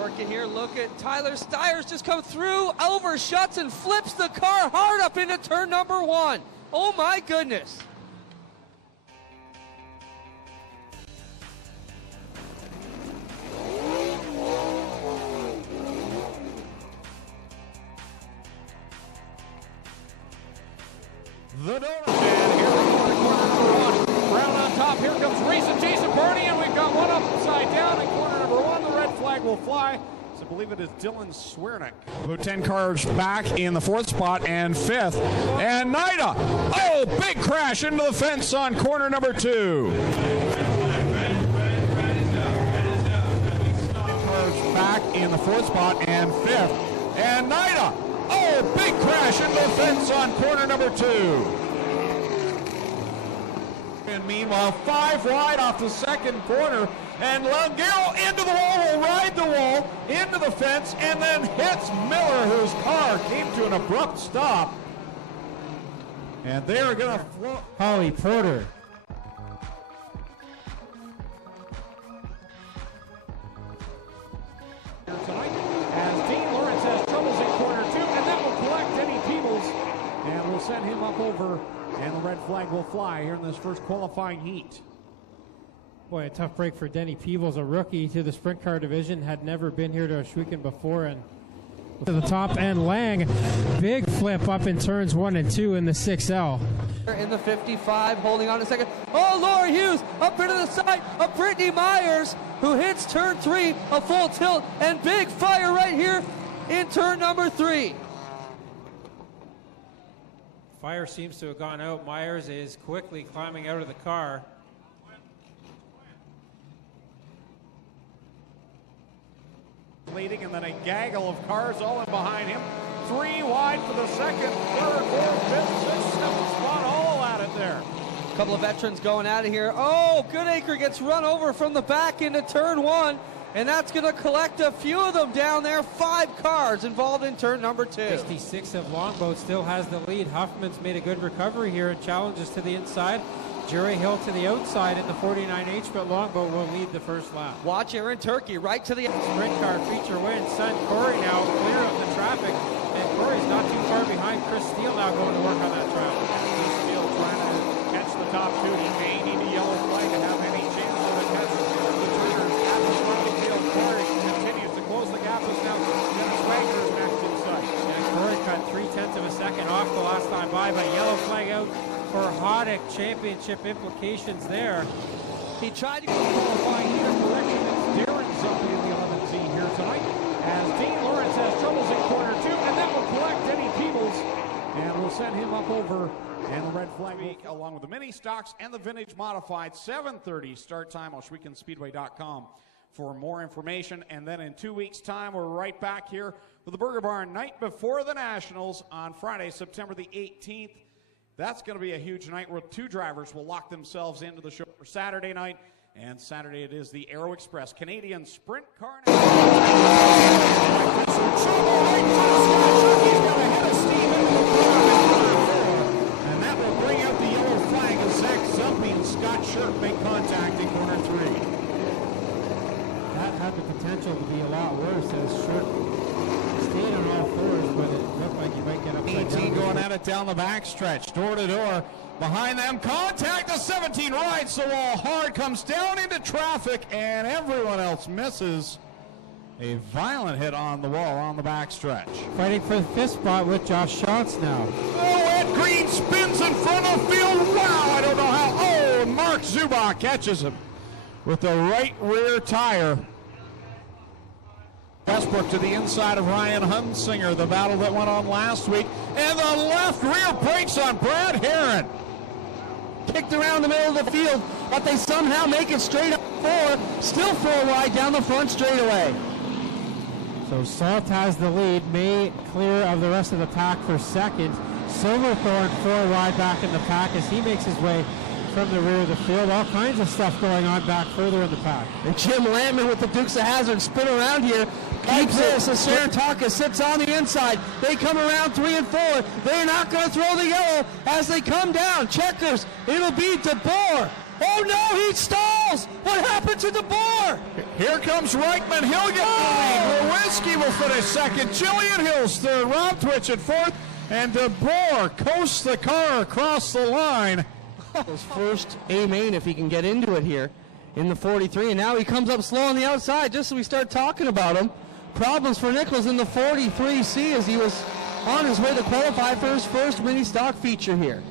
Working here, look at Tyler Styres just come through, overshuts and flips the car hard up into turn number 1. Oh my goodness. The donut man here in corner number 1. Round on top, here comes Reese and Jason Purdy, and we've got one upside down in corner number 1. The red flag will fly. So I believe it is Dylan Swernick. About 10 cars back in the 4th spot and 5th. And Nida, oh, big crash into the fence on corner number 2. Cars back in the 4th spot and 5th. And Nida, oh, big crash into the fence on corner number 2. And meanwhile, 5 wide off the 2nd corner, and Langaro into the wall, will ride the wall, into the fence, and then hits Miller, whose car came to an abrupt stop. And they are going to float. Holly Porter. Here tonight, as Dean Lawrence has troubles in corner 2, and that will collect Denny Peebles, and will send him up over. And the red flag will fly here in this first qualifying heat. Boy, a tough break for Denny Peebles, a rookie to the sprint car division, had never been here to Ohsweken before, and to the top, and Lang, big flip up in turns 1 and 2 in the 6L. In the 55, holding on a second. Oh, Laura Hughes up into the side of Brittany Myers, who hits turn 3, a full tilt, and big fire right here in turn number 3. Fire seems to have gone out. Myers is quickly climbing out of the car. Leading, and then a gaggle of cars all in behind him. 3 wide for the 2nd, 3rd, 4th, 5th, 6th, 7th spot, all at it there. A couple of veterans going out of here. Oh, Goodacre gets run over from the back into turn 1, and that's going to collect a few of them down there. 5 cars involved in turn number 2. 66 of Longboat still has the lead. Huffman's made a good recovery here and challenges to the inside. Jerry Hill to the outside in the 49H, but Longboat will lead the first lap. Watch Aaron Turkey right to the sprint car feature win. Son Corey now clear of the traffic, and Corey's not too far behind. Chris Steele now going to work on that track. Chris Steele trying to catch the top 2. He may need a yellow flag to have any chance of it catching the turners at the front of the field. Corey continues to close the gap. Is now Dennis Wagner's next in sight. And Corey cut 0.3 of a second off the last time by, but yellow flag out for Hoddick. Championship implications there. He tried to qualifying heater correction. It's Darren Zuppy in the 11th seat here tonight, as Dean Lawrence has troubles in corner 2, and that will collect Denny Peebles, and will send him up over. And the red flag week, along with the mini stocks and the vintage modified. 7:30 start time. Ohswekenspeedway.com for more information. And then in 2 weeks' time, we're right back here for the Burger Barn night before the Nationals on Friday, September the 18th. That's going to be a huge night where 2 drivers will lock themselves into the show for Saturday night. And Saturday it is the Aero Express Canadian Sprint Car. He's going to hit a steam into the corner. And that will bring out the yellow flag as Zach Zuppy and Scott Sherp make contact in corner 3. That had the potential to be a lot worse as Sherp stayed on all 4s, but it looked like he might get upside down. 18 going at it down the backstretch, door to door. Behind them, contact, the 17 rides the wall hard, comes down into traffic, and everyone else misses. A violent hit on the wall on the backstretch. Fighting for the 5th spot with Josh Schatz now. Oh, Ed Green spins in front of the field. Wow, I don't know how. Oh, Mark Zuba catches him with the right rear tire. Westbrook to the inside of Ryan Hunsinger, the battle that went on last week. And the left rear brakes on Brad Herron. kicked around the middle of the field, but they somehow make it straight up 4, still 4 wide down the front straightaway. So Salt has the lead, May clear of the rest of the pack for second. Silverthorne 4 wide back in the pack as he makes his way from the rear of the field. All kinds of stuff going on back further in the pack. And Jim Lampman with the Dukes of Hazzard spin around here. Keeps this as Sarataka sits on the inside. They come around 3 and 4. They're not going to throw the yellow as they come down. Checkers. It'll be DeBoer. Oh no, he stalls! What happened to DeBoer? Here comes Reichman. He'll get the lead. Lewinsky will finish second. Jillian Hill's third. Rob Twitch at fourth. And DeBoer coasts the car across the line. His first A main if he can get into it here in the 43. And now he comes up slow on the outside just as we start talking about him. Problems for Nichols in the 43C as he was on his way to qualify for his first mini stock feature here.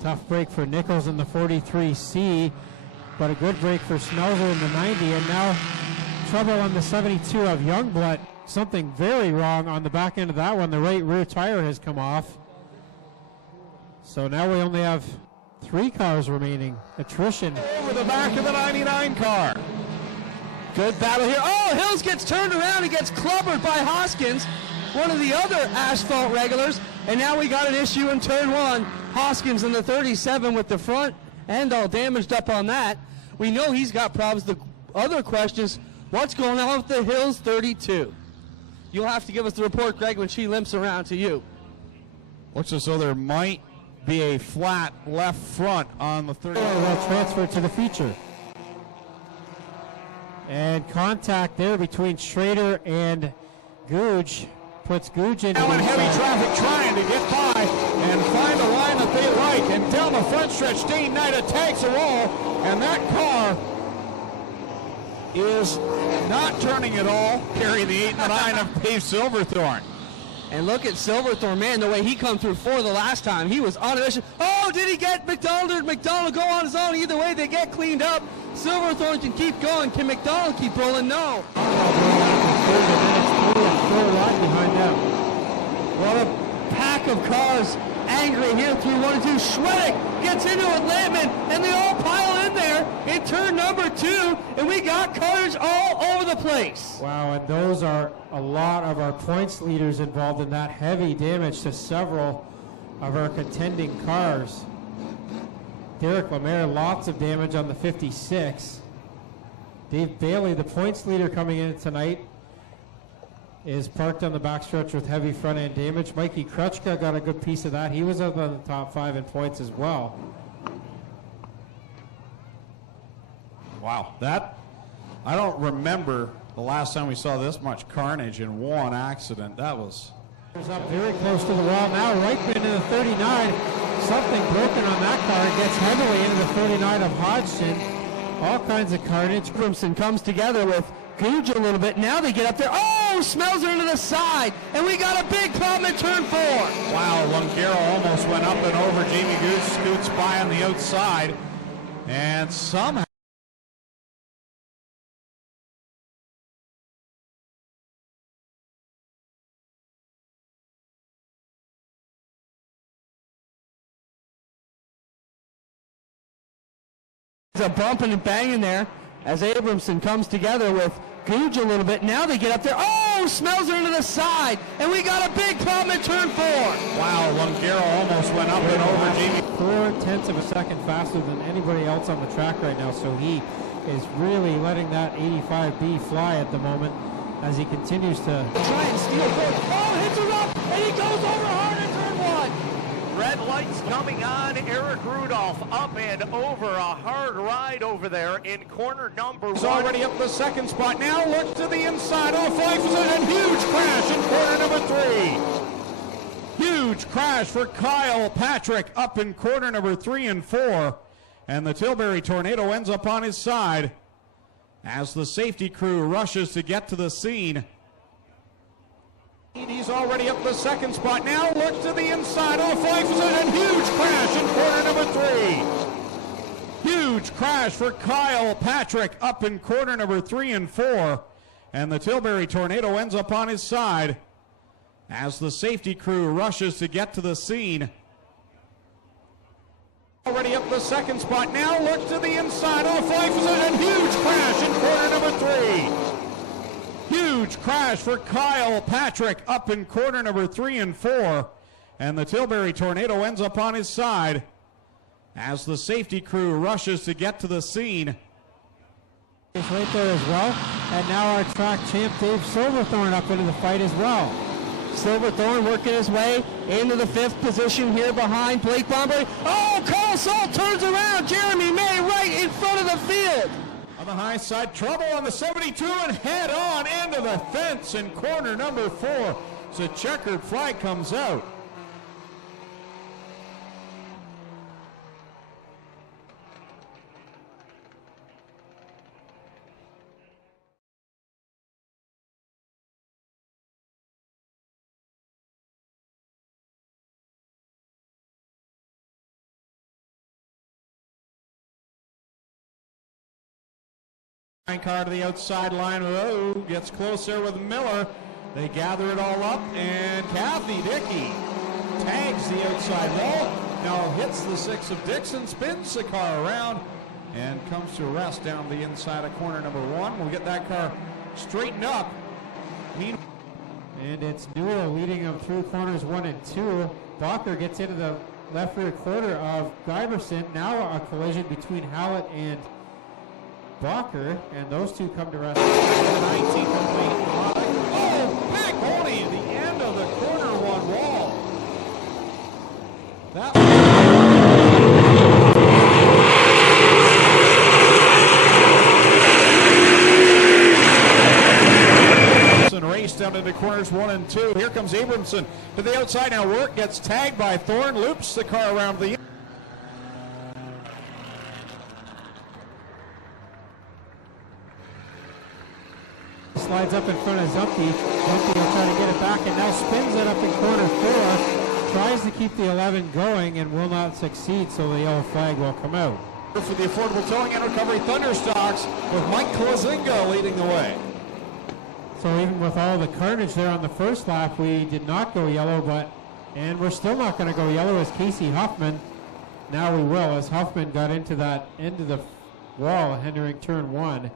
Tough break for Nichols in the 43C, but a good break for Smelzer in the 90, and now trouble on the 72 of Youngblood. Something very wrong on the back end of that one. The right rear tire has come off. So now we only have 3 cars remaining. Attrition. Over the back of the 99 car. Good battle here. Oh, Hills gets turned around. He gets clubbered by Hoskins, one of the other asphalt regulars. And now we got an issue in turn 1. Hoskins in the 37 with the front end all damaged up on that. We know he's got problems. The other question is, what's going on with the Hills 32? You'll have to give us the report, Greg, when she limps around to you. Looks as though there might be a flat left front on the 30. Will transfer to the feature. And contact there between Schrader and Googe puts Googe in. Now in heavy traffic trying to get by and find a line that they like. And down the front stretch, Dean Knight takes a roll. And that car is not turning at all. Carry the 8 and the 9 of Dave Silverthorne. And look at Silverthorne, man, the way he come through 4 the last time. He was on a mission. Oh, did he get McDonald, or did McDonald go on his own? Either way, they get cleaned up. Silverthorne can keep going. Can McDonald keep rolling? No. Behind them. What a pack of cars angry here through 1 and 2. Schwedick gets into it, Landman, and they all pile in there in turn number 2, and we got carnage all over the place. Wow, and those are a lot of our points leaders involved in that. Heavy damage to several of our contending cars. Derek Lemaire, lots of damage on the 56. Dave Bailey, the points leader coming in tonight, is parked on the backstretch with heavy front end damage. Mikey Krutchka got a good piece of that. He was up on the top 5 in points as well. Wow, that, I don't remember the last time we saw this much carnage in one accident. That was... Up very close to the wall now. Reichman in the 39. Something broken on that car. It gets heavily into the 39 of Hodgson. All kinds of carnage. Crimson comes together with Googe a little bit. Now they get up there. Oh, smells her into the side. And we got a big problem at turn 4. Wow, Lungaro almost went up and over. Jamie Googe scoots by on the outside. And somehow... a bumping and banging there as Abramson comes together with Googe a little bit. Now they get up there. Oh, smells her into the side. And we got a big problem at turn 4. Wow, Lungaro almost went up and over Jamie. 4/10 of a second faster than anybody else on the track right now. So he is really letting that 85B fly at the moment as he continues to try and steal forward. Oh, hits her up, and he goes over hard at turn 1. Red lights coming on. Eric Rudolph up and over. A hard ride over there in corner number 1. He's already up the second spot. Now look to the inside. Off life position. Huge crash in corner number 3. Huge crash for Kyle Patrick up in corner number 3 and 4. And the Tilbury Tornado ends up on his side as the safety crew rushes to get to the scene. He's already up the second spot. Now look to the inside. Off life position. Huge crash in corner number 3. Huge crash for Kyle Patrick up in corner number 3 and 4. And the Tilbury Tornado ends up on his side as the safety crew rushes to get to the scene. Already up the second spot. Now look to the inside. Off life position. Huge crash in corner number 3. Huge crash for Kyle Patrick up in corner number 3 and 4. And the Tilbury Tornado ends up on his side as the safety crew rushes to get to the scene. It's right there as well. And now our track champ Dave Silverthorne up into the fight as well. Silverthorne working his way into the 5th position here behind Blake Bomberry. Oh, Carl Salt turns around. Jeremy May right in front of the field. the high side, trouble on the 72 and head on into the fence in corner number 4. So checkered flag comes out. Car to the outside line. Oh, gets close there with Miller. They gather it all up, and Kathy Dickey tags the outside wall. Now hits the 6 of Dixon, spins the car around, and comes to a rest down the inside of corner number 1. We'll get that car straightened up. And it's Newell leading them through corners 1 and 2. Bacher gets into the left rear quarter of Guyverson. Now a collision between Hallett and Bacher, and those two come to rest. 19 complete. Oh, big bony at the end of the corner 1 wall. That race down into corners 1 and 2. Here comes Abramson to the outside. Now Work gets tagged by Thorne, loops the car around the slides up in front of Zumpy. Zumpy will try to get it back and now spins it up in corner 4. Tries to keep the 11 going and will not succeed, so the yellow flag will come out. For the Affordable Towing and Recovery Thunderstocks with Mike Klazinga leading the way. So even with all the carnage there on the first lap, we did not go yellow, and we're still not going to go yellow as Casey Huffman. Now we will, as Huffman got into that end of the wall hindering turn 1.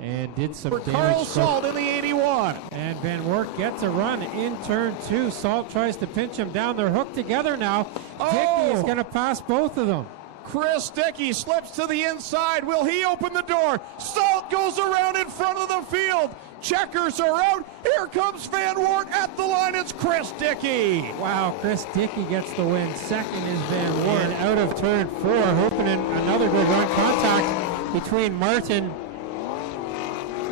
And did some damage. Carl Salt in the 81. And Van Wert gets a run in turn 2. Salt tries to pinch him down. They're hooked together now. Dickey is going to pass both of them. Chris Dickey slips to the inside. Will he open the door? Salt goes around in front of the field. Checkers are out. Here comes Van Wert at the line. It's Chris Dickey. Wow, Chris Dickey gets the win. Second is Van Wert. And out of turn 4, hoping another good run. Contact between Martin,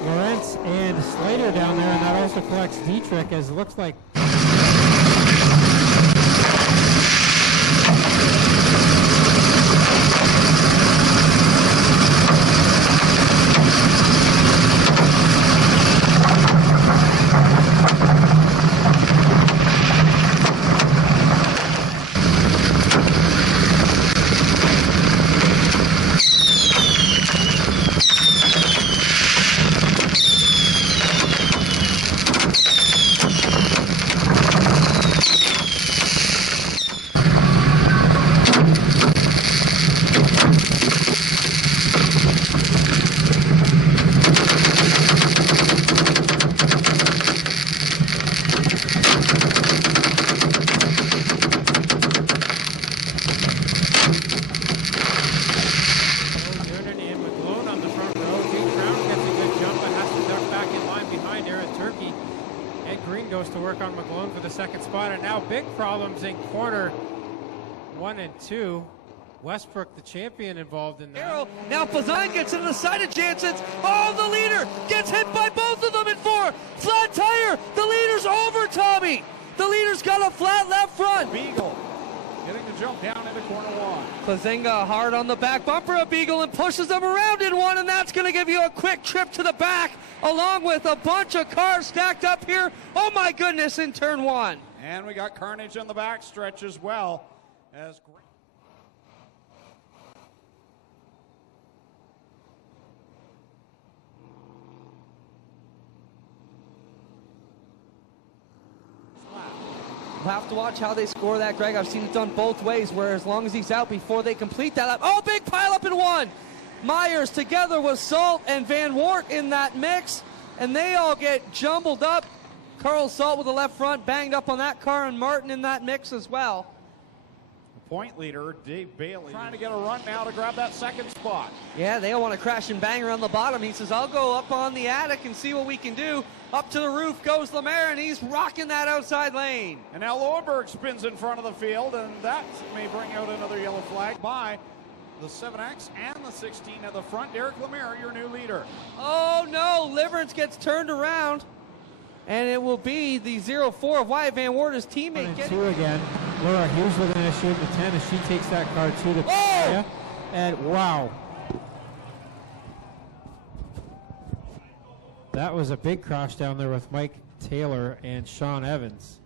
Lawrence, and Slater down there, and that also collects Dietrich, as it looks like problems in corner 1 and 2. Westbrook, the champion, involved in that. Now Fazan gets into the side of Jansen's. Oh, the leader gets hit by both of them in 4. Flat tire. The leader's over, Tommy. The leader's got a flat left front. Beagle getting the jump down into corner 1. Klazinga hard on the back bumper of Beagle and pushes them around in 1, and that's going to give you a quick trip to the back, along with a bunch of cars stacked up here. Oh my goodness, in turn 1. And we got carnage on the back stretch as well. As We'll have to watch how they score that, Greg. I've seen it done both ways, where as long as he's out before they complete that lap. Oh, big pile up in 1. Myers together with Salt and Van Wert in that mix, and they all get jumbled up. Carl Salt with the left front banged up on that car, and Martin in that mix as well. The point leader, Dave Bailey, trying to get a run now to grab that second spot. Yeah, they all want to crash and bang around the bottom. He says, I'll go up on the attic and see what we can do. Up to the roof goes Lemaire, and he's rocking that outside lane. And now Lowenberg spins in front of the field, and that may bring out another yellow flag by the 7X and the 16 at the front. Derek Lemaire, your new leader. Oh no, Liverance gets turned around, and it will be the 0-4 of Wyatt Van Warden's teammate. Two again. Laura Hughes with an issue at the 10 as she takes that car to the area. And wow. That was a big crash down there with Mike Taylor and Sean Evans.